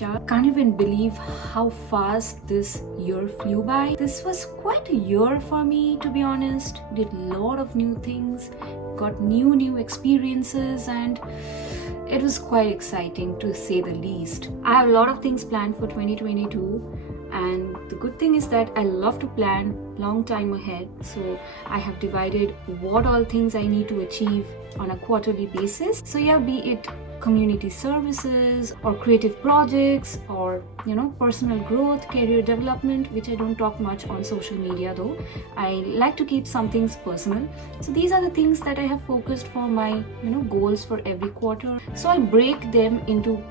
Bidisha. Can't even believe how fast this year flew by. This was quite a year for me, to be honest. Did a lot of new things, got new experiences, and it was quite exciting to say the least. I have a lot of things planned for 2022, and the good thing is that I love to plan long time ahead. So I have divided what all things I need to achieve on a quarterly basis. So yeah, be it community services or creative projects or personal growth, career development, which I don't talk much on social media though. I like to keep some things personal. So these are the things that I have focused for my goals for every quarter. So I break them into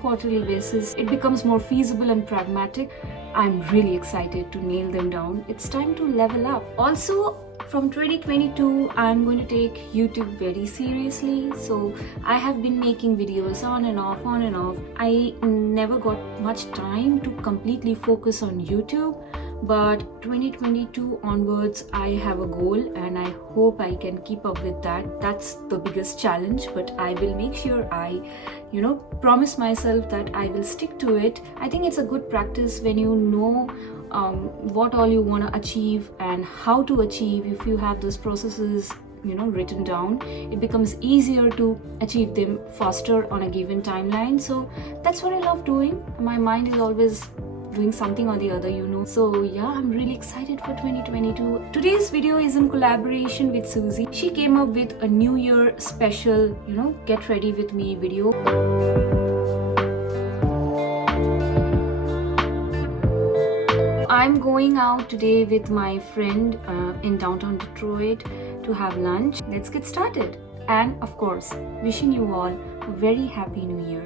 quarterly basis. It becomes more feasible and pragmatic. I'm really excited to nail them down. It's time to level up. Also, from 2022, I'm going to take YouTube very seriously. So I have been making videos on and off. I never got much time to completely focus on YouTube. But 2022 onwards, I have a goal and I hope I can keep up with that. That's the biggest challenge, but I will make sure I promise myself that I will stick to it. I think it's a good practice when you know what all you want to achieve and how to achieve. If you have those processes written down, it becomes easier to achieve them faster on a given timeline. So that's what I love doing. My mind is always doing something or the other, So yeah, I'm really excited for 2022. Today's video is in collaboration with Susie. She came up with a New Year special, get ready with me video. I'm going out today with my friend in downtown Detroit to have lunch. Let's get started. And of course, wishing you all a very happy New Year.